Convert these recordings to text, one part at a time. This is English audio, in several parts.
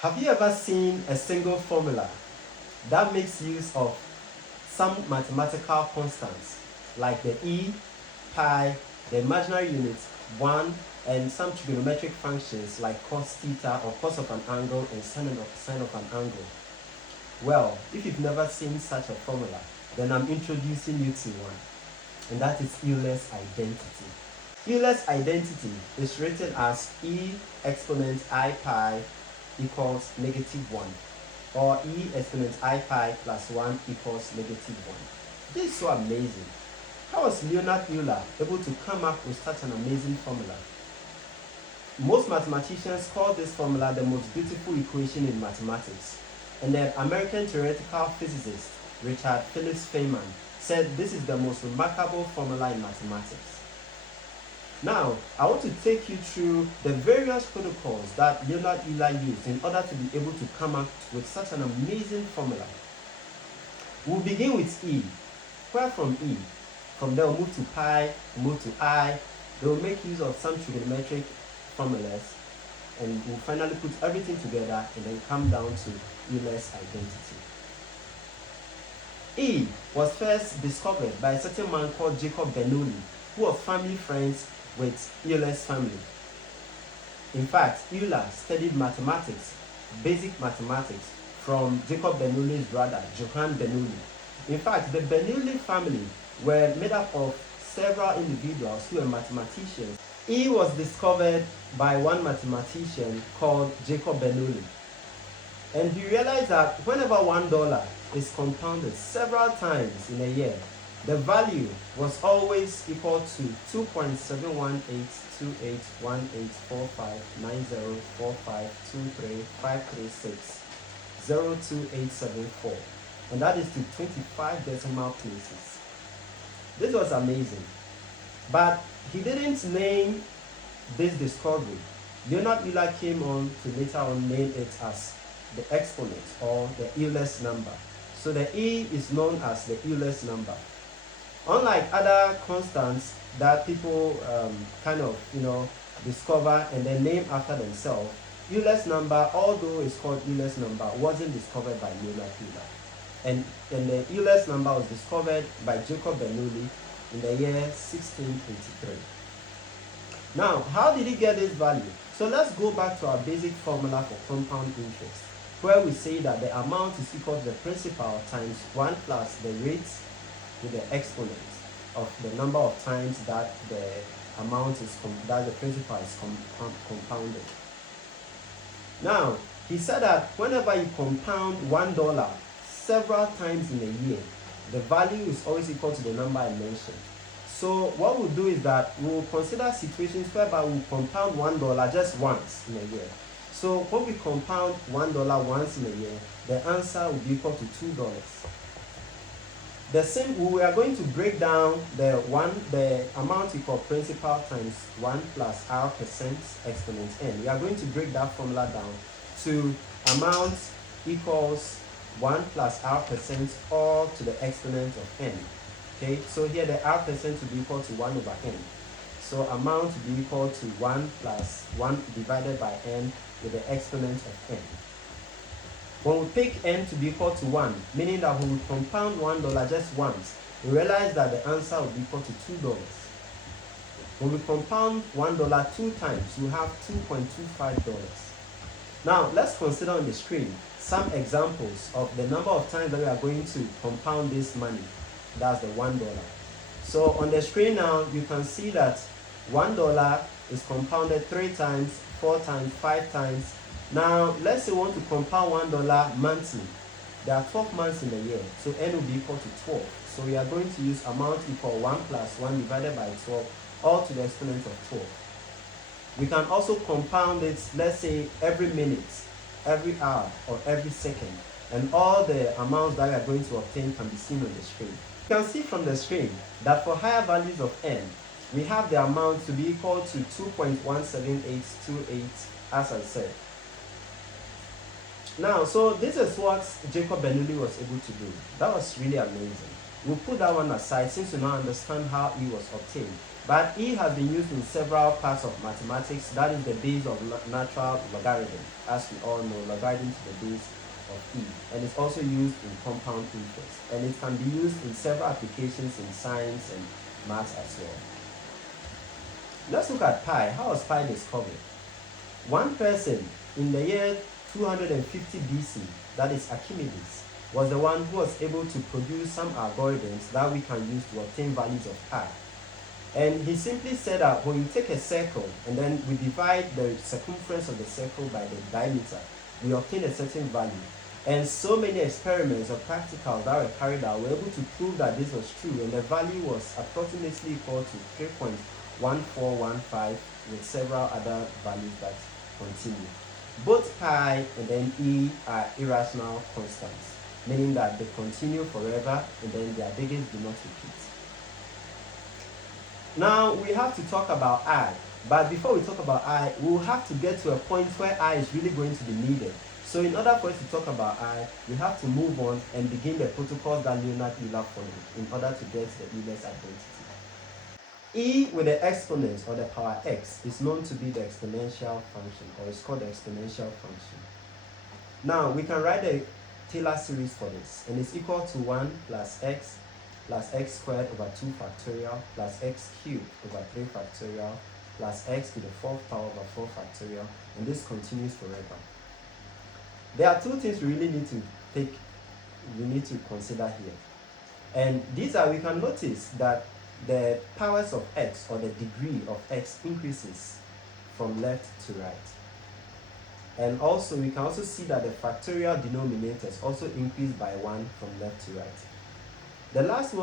Have you ever seen a single formula that makes use of some mathematical constants like the e, pi, the imaginary unit, 1, and some trigonometric functions like cos theta or cos of an angle and sine of an angle? Well, if you've never seen such a formula, then I'm introducing you to one, and that is Euler's identity. Euler's identity is written as e exponent I pi equals -1, or e exponent I pi plus 1 equals -1. This is so amazing. How was Leonhard Euler able to come up with such an amazing formula? Most mathematicians call this formula the most beautiful equation in mathematics, and the American theoretical physicist Richard Phillips Feynman said this is the most remarkable formula in mathematics. Now, I want to take you through the various protocols that Leonhard Euler used in order to be able to come up with such an amazing formula. We'll begin with E. Where from E? From there we'll move to pi, we'll move to I, then we'll make use of some trigonometric formulas, and we'll finally put everything together and then come down to Euler's identity. E was first discovered by a certain man called Jacob Bernoulli, who was family friends with Euler's family. In fact, Euler studied mathematics, basic mathematics, from Jacob Bernoulli's brother, Johann Bernoulli. In fact, the Bernoulli family were made up of several individuals who were mathematicians. E was discovered by one mathematician called Jacob Bernoulli. And he realized that whenever $1 is compounded several times in a year, the value was always equal to 2.718281504523536028874, and that is to 25 decimal places. This was amazing, but he didn't name this discovery. Leonhard Euler came on to later on name it as the exponent, or the Euler's number. So the E is known as the Euler's number. Unlike other constants that people discover and then name after themselves, Euler's number, although it's called Euler's number, wasn't discovered by Leonhard Euler. And the Euler's number was discovered by Jacob Bernoulli in the year 1683. Now, how did he get this value? So let's go back to our basic formula for compound interest, where we say that the amount is equal to the principal times 1 plus the rate to the exponent of the number of times that the amount is that the principal is compounded. Now, he said that whenever you compound $1 several times in a year, the value is always equal to the number I mentioned. So what we'll do is that we'll consider situations whereby we'll compound $1 just once in a year. So when we compound $1 once in a year, the answer will be equal to $2. The same, we are going to break down the amount equal principal times 1 plus r percent exponent n. We are going to break that formula down to amount equals 1 plus r percent all to the exponent of n. Okay, so here the r percent will be equal to 1 over n. So amount will be equal to 1 plus 1 divided by n with the exponent of n. When we pick n to be equal to 1, meaning that when we compound $1 just once, we realize that the answer will be equal to $2. When we compound $1 two times, we have $2.25. Now, let's consider on the screen some examples of the number of times that we are going to compound this money. That's the $1. So on the screen now, you can see that $1 is compounded 3 times, 4 times, 5 times. Now, let's say we want to compound $1 monthly. There are 12 months in a year, so n will be equal to 12. So we are going to use amount equal 1 plus 1 divided by 12, all to the exponent of 12. We can also compound it, let's say, every minute, every hour, or every second. And all the amounts that we are going to obtain can be seen on the screen. You can see from the screen that for higher values of n, we have the amount to be equal to 2.17828, as I said. Now, so this is what Jacob Bernoulli was able to do. That was really amazing. We'll put that one aside since we now understand how it was obtained. But e has been used in several parts of mathematics. That is the base of natural logarithm. As we all know, logarithm to the base of e. And it's also used in compound interest. And it can be used in several applications in science and maths as well. Let's look at pi. How was pi discovered? One person in the year 250 BC, that is Archimedes, was the one who was able to produce some algorithms that we can use to obtain values of pi. And he simply said that when you take a circle and then we divide the circumference of the circle by the diameter, we obtain a certain value. And so many experiments or practicals that were carried out were able to prove that this was true, and the value was approximately equal to 3.1415 with several other values that continue. Both pi and then e are irrational constants, meaning that they continue forever and then their digits do not repeat. Now we have to talk about I, but before we talk about I, we'll have to get to a point where I is really going to be needed. So in order for us to talk about I, we have to move on and begin the protocols that Leonhard Euler followed in order to get the Euler's identity. E with the exponent or the power x is known to be the exponential function, or it's called the exponential function. Now we can write the Taylor series for this, and it's equal to 1 plus x squared over 2 factorial plus x cubed over 3 factorial plus x to the 4th power over 4 factorial, and this continues forever. There are two things we really need to consider here. And these are, we can notice that the powers of x, or the degree of x, increases from left to right. And also we can also see that the factorial denominators also increase by 1 from left to right. The last we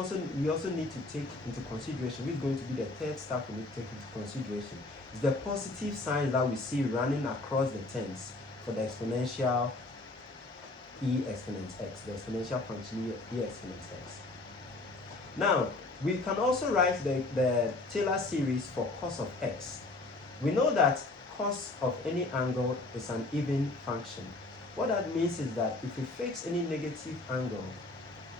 also need to take into consideration, which is going to be the third step we need to take into consideration, is the positive sign that we see running across the terms for the exponential e exponent x, the exponential function e exponent x. Now, we can also write the Taylor series for cos of x. We know that cos of any angle is an even function. What that means is that if we fix any negative angle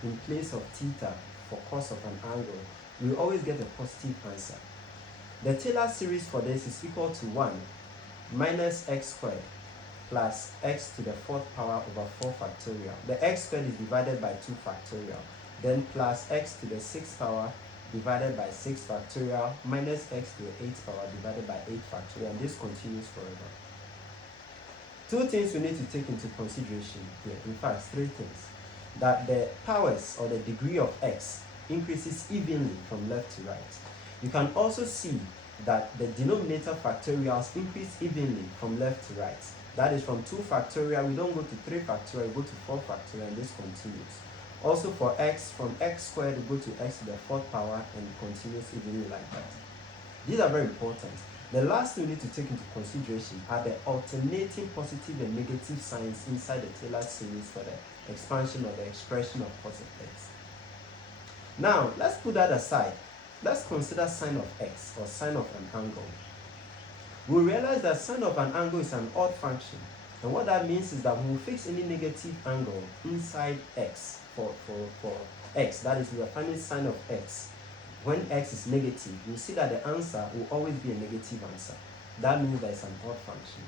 in place of theta for cos of an angle, we always get a positive answer. The Taylor series for this is equal to 1 minus x squared plus x to the 4th power over 4 factorial. The x squared is divided by 2 factorial, then plus x to the 6th power divided by 6 factorial minus x to the 8th power divided by 8 factorial, and this continues forever. Two things we need to take into consideration here, in fact 3 things. That the powers, or the degree of x, increases evenly from left to right. You can also see that the denominator factorials increase evenly from left to right. That is, from 2 factorial, we don't go to 3 factorial, we go to 4 factorial, and this continues. Also for x, from x squared, we go to x to the 4th power, and it continues evenly like that. These are very important. The last thing we need to take into consideration are the alternating positive and negative signs inside the Taylor series for the expansion or the expression of cos of x. Now, let's put that aside. Let's consider sine of x, or sine of an angle. We realize that sine of an angle is an odd function. And what that means is that when we fix any negative angle inside x for x, that is, we are finding sine of x. When x is negative, you'll see that the answer will always be a negative answer. That means that it's an odd function.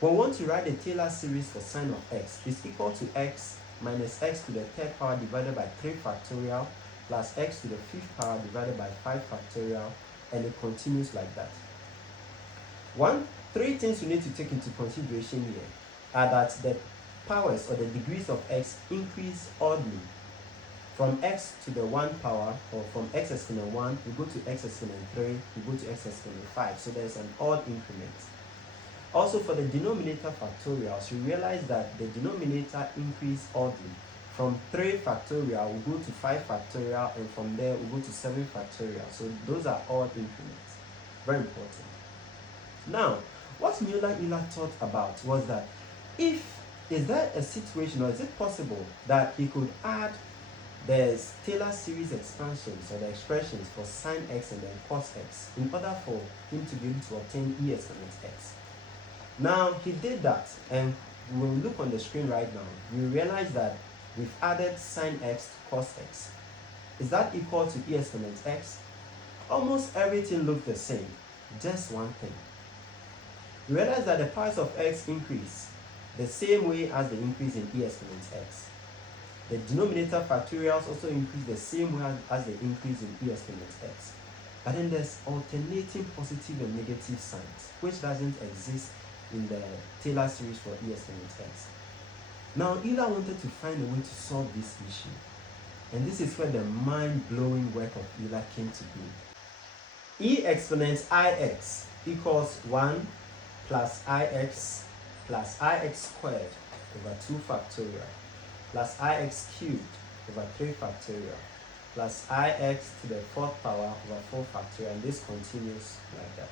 When we want to write the Taylor series for sine of x, is equal to x minus x to the 3rd power divided by 3 factorial plus x to the 5th power divided by 5 factorial, and it continues like that. 3 things we need to take into consideration here are that the powers, or the degrees of x, increase oddly. From x to the 1 power, or from x exponent 1, we go to x exponent 3, we go to x exponent 5. So there's an odd increment. Also, for the denominator factorials, you realize that the denominator increase oddly. From 3 factorial, we go to 5 factorial, and from there, we go to 7 factorial. So those are odd increments. Very important. Now, what Leonhard Euler thought about was that is there a situation, or is it possible that he could add the Taylor series expansions, or the expressions for sine x and then cos x, in order for him to be able to obtain e exponent x. Now, he did that, and when we look on the screen right now, we realize that we've added sine x to cos x. Is that equal to e exponent x? almost everything looked the same, just one thing. We realize that the powers of x increase the same way as the increase in e exponent x. The denominator factorials also increase the same way as the increase in e exponent x. But then there's alternating positive and negative signs, which doesn't exist in the Taylor series for e exponent x. Now, Euler wanted to find a way to solve this issue. And this is where the mind-blowing work of Euler came to be. E exponent ix equals 1 plus ix plus ix squared over 2 factorial plus ix cubed over 3 factorial plus ix to the 4th power over 4 factorial, and this continues like that.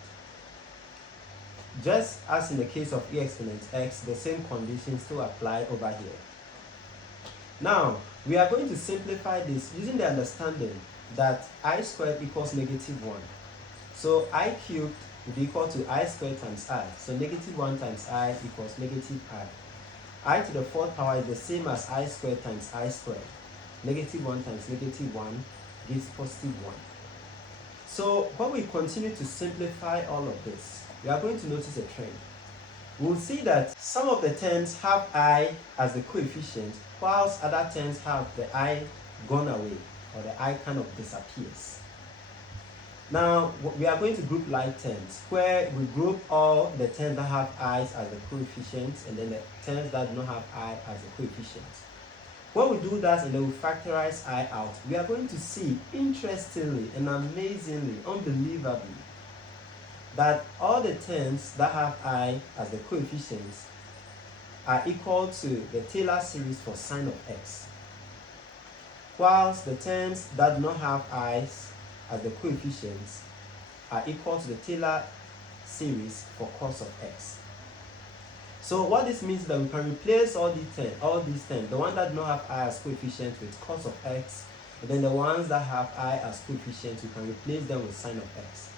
Just as in the case of e exponent x, the same conditions still apply over here. Now, we are going to simplify this using the understanding that I squared equals negative 1. So I cubed will be equal to I squared times I. So negative 1 times I equals negative I. I to the 4th power is the same as I squared times I squared. Negative 1 times negative 1 gives positive 1. So when we continue to simplify all of this, we are going to notice a trend. We'll see that some of the terms have I as the coefficient, whilst other terms have the I gone away, or the I kind of disappears. Now, we are going to group like terms, where we group all the terms that have i's as the coefficients, and then the terms that do not have I as the coefficients. When we do that and then we factorize I out, we are going to see, interestingly and amazingly, unbelievably, that all the terms that have I as the coefficients are equal to the Taylor series for sine of x, whilst the terms that do not have i's as the coefficients are equal to the Taylor series for cos of x. So what this means is that we can replace all these terms, the ones that do not have I as coefficients, with cos of x, and then the ones that have I as coefficients, we can replace them with sine of x.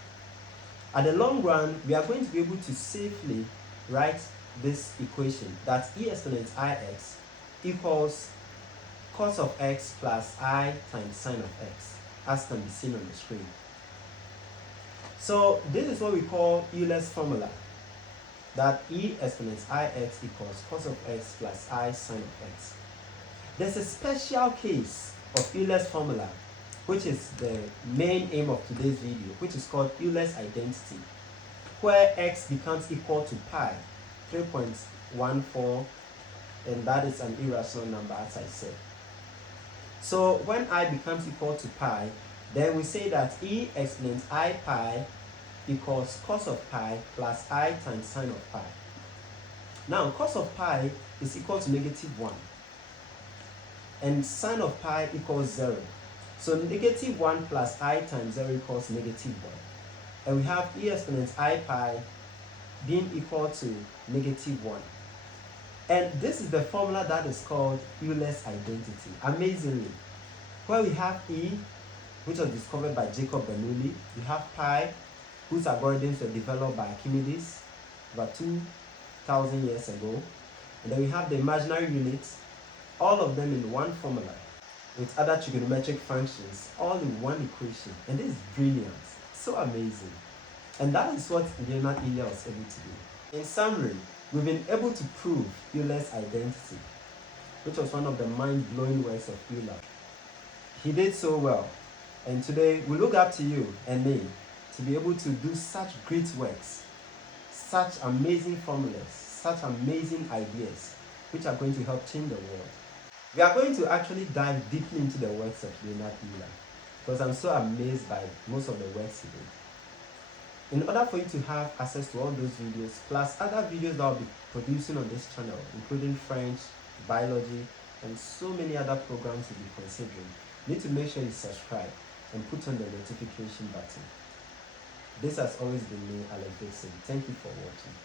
At the long run, we are going to be able to safely write this equation, that e exponent ix equals cos of x plus I times sine of x, as can be seen on the screen. So this is what we call Euler's formula, that e exponent ix equals cos of x plus I sine of x. There's a special case of Euler's formula, which is the main aim of today's video, which is called Euler's identity, where x becomes equal to pi, 3.14, and that is an irrational number, as I said. So when I becomes equal to pi, then we say that e exponent I pi equals cos of pi plus I times sine of pi. Now, cos of pi is equal to negative 1, and sine of pi equals 0. So negative 1 plus I times 0 equals negative 1. And we have e exponent I pi being equal to negative 1. And this is the formula that is called Euler's identity. Amazingly, where we have E, which was discovered by Jacob Bernoulli, we have pi, whose algorithms were developed by Archimedes about 2,000 years ago, and then we have the imaginary units, all of them in one formula, with other trigonometric functions, all in one equation. And this is brilliant, so amazing. And that is what Leonhard Euler was able to do. In summary, we've been able to prove Euler's identity, which was one of the mind-blowing works of Euler. He did so well, and today we look up to you and me to be able to do such great works, such amazing formulas, such amazing ideas, which are going to help change the world. We are going to actually dive deeply into the works of Leonhard Euler, because I'm so amazed by most of the works he did. In order for you to have access to all those videos, plus other videos that I'll be producing on this channel, including French, biology, and so many other programs you'll be considering, you need to make sure you subscribe and put on the notification button. This has always been me, Alex Dixon. Thank you for watching.